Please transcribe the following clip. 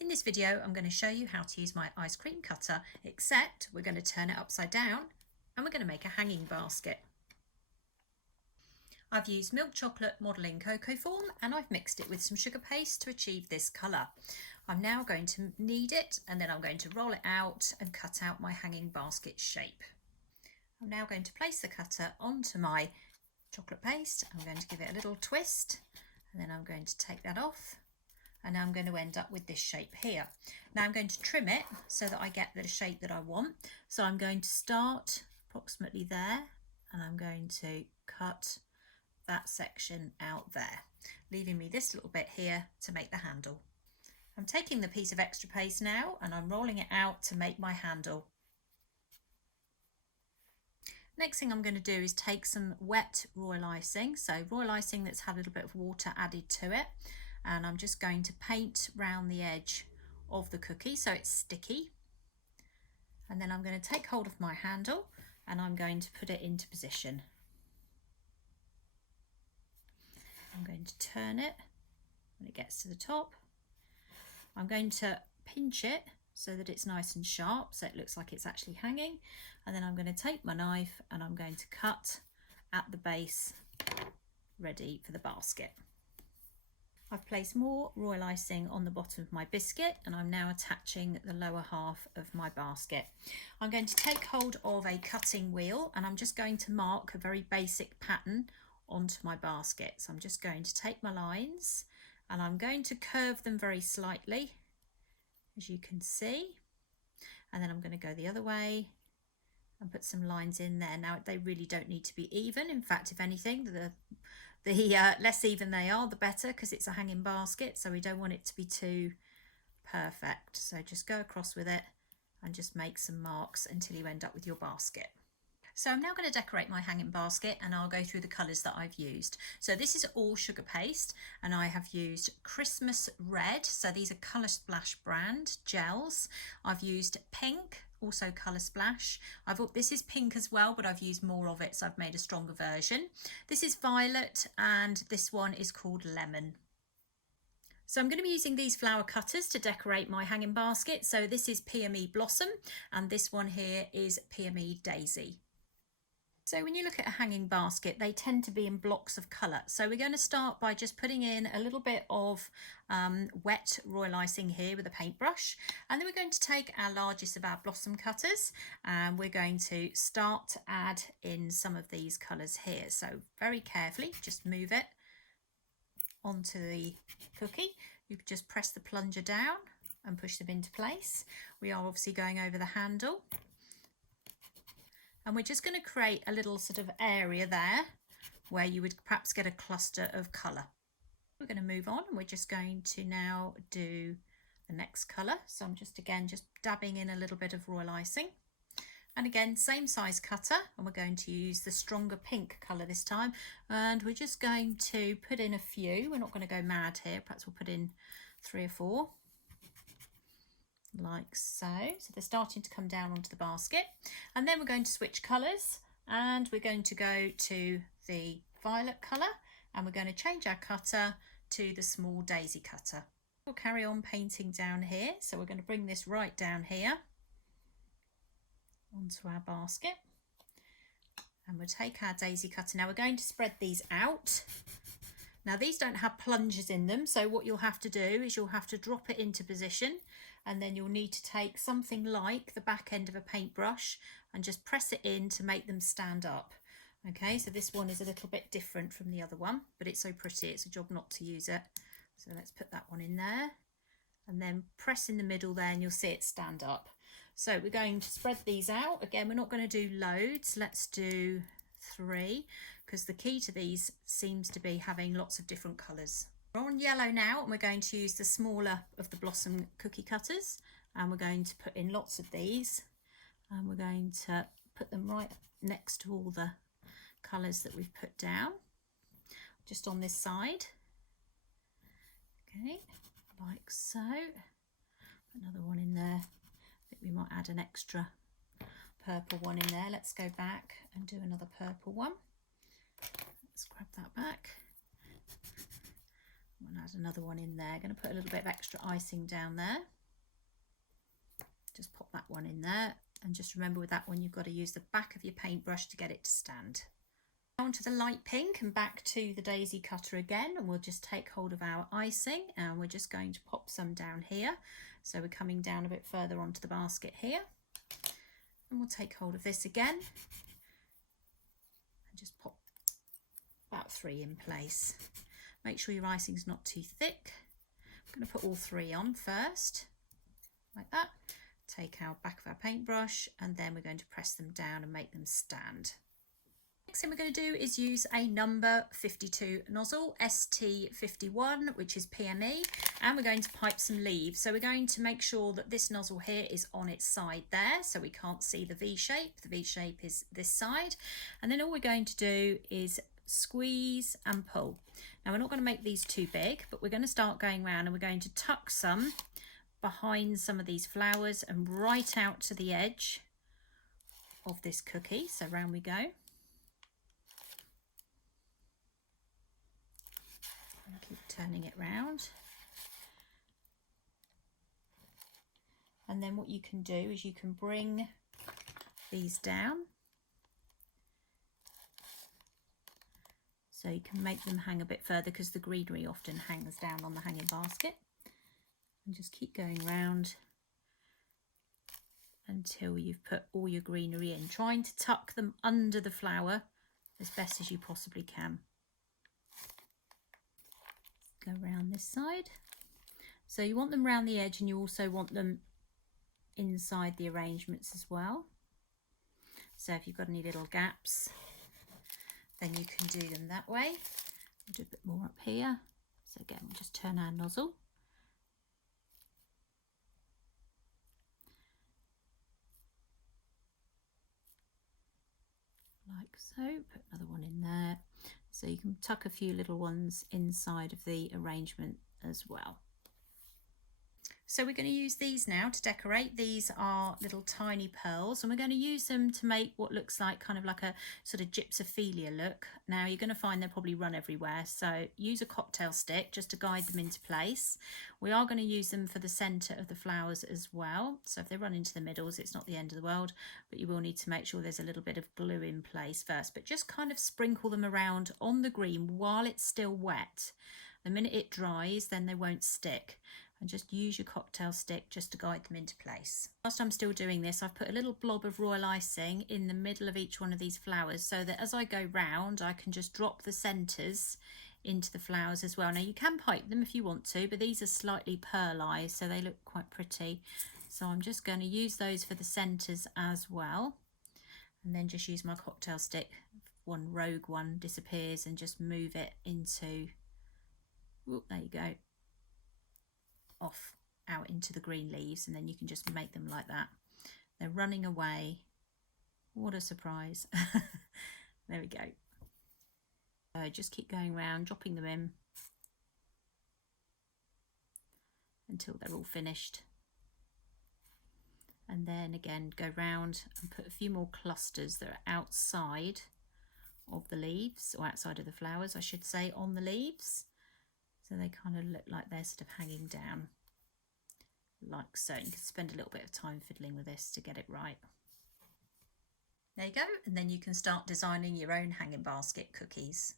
In this video, I'm going to show you how to use my ice cream cutter, except we're going to turn it upside down and we're going to make a hanging basket. I've used milk chocolate modelling cocoa form and I've mixed it with some sugar paste to achieve this colour. I'm now going to knead it and then I'm going to roll it out and cut out my hanging basket shape. I'm now going to place the cutter onto my chocolate paste. I'm going to give it a little twist and then I'm going to take that off. And now I'm going to end up with this shape here. Now I'm going to trim it so that I get the shape that I want. So I'm going to start approximately there and I'm going to cut that section out there, leaving me this little bit here to make the handle. I'm taking the piece of extra paste now and I'm rolling it out to make my handle. Next thing I'm going to do is take some wet royal icing, so royal icing that's had a little bit of water added to it. And I'm just going to paint round the edge of the cookie so it's sticky. And then I'm going to take hold of my handle and I'm going to put it into position. I'm going to turn it when it gets to the top. I'm going to pinch it so that it's nice and sharp, so it looks like it's actually hanging. And then I'm going to take my knife and I'm going to cut at the base, ready for the basket. I've placed more royal icing on the bottom of my biscuit and I'm now attaching the lower half of my basket. I'm going to take hold of a cutting wheel and I'm just going to mark a very basic pattern onto my basket. So I'm just going to take my lines and I'm going to curve them very slightly, as you can see. And then I'm going to go the other way and put some lines in there. Now they really don't need to be even. In fact, if anything, the less even they are, the better, because it's a hanging basket, so we don't want it to be too perfect. So just go across with it and just make some marks until you end up with your basket. So I'm now going to decorate my hanging basket and I'll go through the colours that I've used. So this is all sugar paste and I have used Christmas Red, so these are Colour Splash brand gels. I've used pink, also Colour Splash. This is pink as well, but I've used more of it, so I've made a stronger version. This is violet and this one is called lemon. So I'm going to be using these flower cutters to decorate my hanging basket. So this is PME Blossom and this one here is PME Daisy. So when you look at a hanging basket, they tend to be in blocks of colour. So we're going to start by just putting in a little bit of wet royal icing here with a paintbrush. And then we're going to take our largest of our blossom cutters and we're going to start to add in some of these colours here. So very carefully, just move it onto the cookie. You can just press the plunger down and push them into place. We are obviously going over the handle. And we're just going to create a little sort of area there where you would perhaps get a cluster of colour. We're going to move on and we're just going to now do the next colour. So I'm just dabbing in a little bit of royal icing. And again, same size cutter, and we're going to use the stronger pink colour this time. And we're just going to put in a few. We're not going to go mad here. Perhaps we'll put in 3 or 4. Like so. So they're starting to come down onto the basket, and then we're going to switch colours and we're going to go to the violet colour and we're going to change our cutter to the small daisy cutter. We'll carry on painting down here, so we're going to bring this right down here onto our basket and we'll take our daisy cutter. Now we're going to spread these out. Now these don't have plungers in them, so what you'll have to do is you'll have to drop it into position and then you'll need to take something like the back end of a paintbrush and just press it in to make them stand up. Okay, so this one is a little bit different from the other one, but it's so pretty, it's a job not to use it. So let's put that one in there and then press in the middle there and you'll see it stand up. So we're going to spread these out. Again, we're not going to do loads, let's do 3, because the key to these seems to be having lots of different colours. We're on yellow now and we're going to use the smaller of the blossom cookie cutters and we're going to put in lots of these and we're going to put them right next to all the colours that we've put down, just on this side. Okay, like so. Another one in there. I think we might add an extra purple one in there. Let's go back and do another purple one. Let's grab that back. We'll add another one in there. Going to put a little bit of extra icing down there. Just pop that one in there, and just remember with that one you've got to use the back of your paintbrush to get it to stand. On to the light pink and back to the daisy cutter again, and we'll just take hold of our icing and we're just going to pop some down here. So we're coming down a bit further onto the basket here, and we'll take hold of this again and just pop about 3 in place. Make sure your icing's not too thick. I'm going to put all 3 on first, like that. Take our back of our paintbrush, and then we're going to press them down and make them stand. Next thing we're going to do is use a number 52 nozzle, ST51, which is PME, and we're going to pipe some leaves. So we're going to make sure that this nozzle here is on its side there, so we can't see the V shape. The V shape is this side. And then all we're going to do is squeeze and pull. Now we're not going to make these too big, but we're going to start going around, and we're going to tuck some behind some of these flowers and right out to the edge of this cookie. So round we go. And keep turning it round. And then what you can do is you can bring these down. So you can make them hang a bit further, because the greenery often hangs down on the hanging basket. And just keep going round until you've put all your greenery in, trying to tuck them under the flower as best as you possibly can. Go round this side. So you want them round the edge, and you also want them inside the arrangements as well. So if you've got any little gaps, then you can do them that way. I'll do a bit more up here. So again, we'll just turn our nozzle. Like so. Put another one in there. So you can tuck a few little ones inside of the arrangement as well. So we're going to use these now to decorate. These are little tiny pearls, and we're going to use them to make what looks like kind of like a sort of gypsophilia look. Now you're going to find they'll probably run everywhere, so use a cocktail stick just to guide them into place. We are going to use them for the centre of the flowers as well, so if they run into the middles, it's not the end of the world, but you will need to make sure there's a little bit of glue in place first. But just kind of sprinkle them around on the green while it's still wet. The minute it dries, then they won't stick. And just use your cocktail stick just to guide them into place. Whilst I'm still doing this, I've put a little blob of royal icing in the middle of each one of these flowers, so that as I go round, I can just drop the centres into the flowers as well. Now you can pipe them if you want to, but these are slightly pearlized, so they look quite pretty. So I'm just going to use those for the centres as well. And then just use my cocktail stick. One rogue one disappears, and just move it into, whoop, there you go, off out into the green leaves, and then you can just make them like that. They're running away. What a surprise. There we go. Just keep going around, dropping them in until they're all finished. And then again, go round and put a few more clusters that are outside of the leaves, or outside of the flowers, I should say, on the leaves. So they kind of look like they're sort of hanging down, like so. You can spend a little bit of time fiddling with this to get it right. There you go, and then you can start designing your own hanging basket cookies.